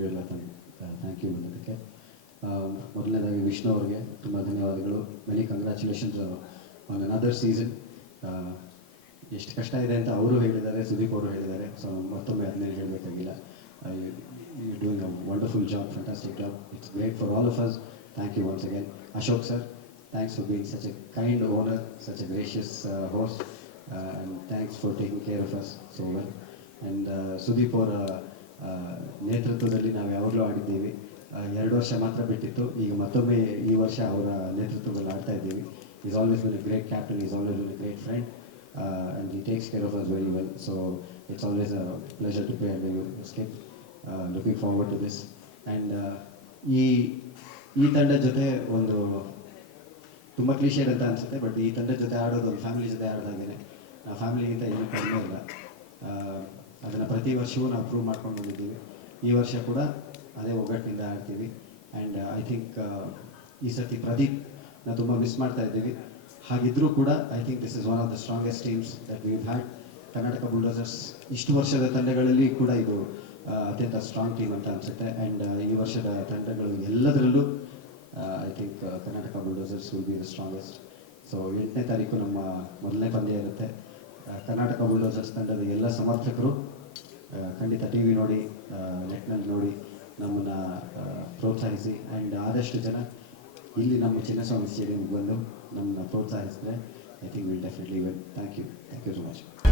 Interview ಎಲ್ಲ thank you ಬಂದಿದ್ದಕ್ಕೆ ಮೊದಲನೇದಾಗಿ ವಿಷ್ಣು ಅವರಿಗೆ ತುಂಬ ಧನ್ಯವಾದಗಳು. Many congratulations on another season ಎಷ್ಟು ಕಷ್ಟ ಇದೆ ಅಂತ ಅವರು ಹೇಳಿದ್ದಾರೆ, ಸುದೀಪ್ ಅವರು ಹೇಳಿದ್ದಾರೆ. ಸೊ ಮತ್ತೊಮ್ಮೆ ಅದನ್ನೇ ಹೇಳಬೇಕಾಗಿಲ್ಲ. You doing a wonderful job fantastic job it's great for all of us thank you once again Ashok sir thanks for being such a kind owner such a gracious host and thanks for taking care of us so well and Sudeep ಅವರ ನೇತೃತ್ವದಲ್ಲಿ ನಾವು ಯಾವಾಗಲೂ ಆಡಿದ್ದೀವಿ. ಎರಡು ವರ್ಷ ಮಾತ್ರ ಬಿಟ್ಟಿತ್ತು. ಈಗ ಮತ್ತೊಮ್ಮೆ ಈ ವರ್ಷ ಅವರ ನೇತೃತ್ವದಲ್ಲಿ ಆಡ್ತಾ ಇದ್ದೀವಿ. Is always a great captain is always a great friend and he takes care of us very well so it's always a pleasure to play and you skip looking forward to this and ಈ ಈ ತಂಡದ ಜೊತೆ ಒಂದು ತುಂಬ ಕ್ಲೀಶೇರ್ ಅಂತ ಅನಿಸುತ್ತೆ but ಈ ತಂಡದ ಜೊತೆ ಆಡೋದು ಒಂದು ಫ್ಯಾಮಿಲಿ ಜೊತೆ ಆಡೋದಾಗೇನೆ ಆ ಫ್ಯಾಮಿಲಿಗಿಂತ ಏನೂ ಕಡಿಮೆ ಇಲ್ಲ ಅದನ್ನು ಪ್ರತಿ ವರ್ಷವೂ ನಾವು ಪ್ರೂವ್ ಮಾಡ್ಕೊಂಡು ಬಂದಿದ್ದೀವಿ. ಈ ವರ್ಷ ಕೂಡ ಅದೇ ಒಗ್ಗಟ್ಟಿನಿಂದ ಆಡ್ತೀವಿ. ಆ್ಯಂಡ್ ಐ ಥಿಂಕ್ ಈ ಸತಿ ಪ್ರದೀಪ್ ನಾವು ತುಂಬ ಮಿಸ್ ಮಾಡ್ತಾ ಇದ್ದೀವಿ. ಹಾಗಿದ್ರೂ ಕೂಡ I think this is one of the strongest teams that we had Karnataka bulldozers ಇಷ್ಟು ವರ್ಷದ ತಂಡಗಳಲ್ಲಿ ಕೂಡ ಇದು ಅತ್ಯಂತ ಸ್ಟ್ರಾಂಗ್ ಟೀಮ್ ಅಂತ ಅನಿಸುತ್ತೆ. ಆ್ಯಂಡ್ ಈ ವರ್ಷದ ತಂಡಗಳು ಎಲ್ಲದರಲ್ಲೂ I think Karnataka bulldozers will be the strongest so ಎಂಟನೇ ತಾರೀಕು ನಮ್ಮ ಮೊದಲನೇ ಪಂದ್ಯ ಇರುತ್ತೆ. ಕರ್ನಾಟಕ ಬುಲ್ಡೋಸರ್ಸ್ ತಂಡದ ಎಲ್ಲ ಸಮರ್ಥಕರು ಖಂಡಿತ ಟಿ ವಿ ನೋಡಿ ನೆಟ್ನಲ್ಲಿ ನೋಡಿ, ನಮ್ಮನ್ನು ಪ್ರೋತ್ಸಾಹಿಸಿ. ಆ್ಯಂಡ್ ಆದಷ್ಟು ಜನ ಇಲ್ಲಿ ನಮ್ಮ ಚಿನ್ನಸ್ವಾಮಿ ಸ್ಟೇಡಿಯಂಗೆ ಬಂದು ನಮ್ಮನ್ನು ಪ್ರೋತ್ಸಾಹಿಸಿದ್ರೆ I think will definitely well thank you thank you so much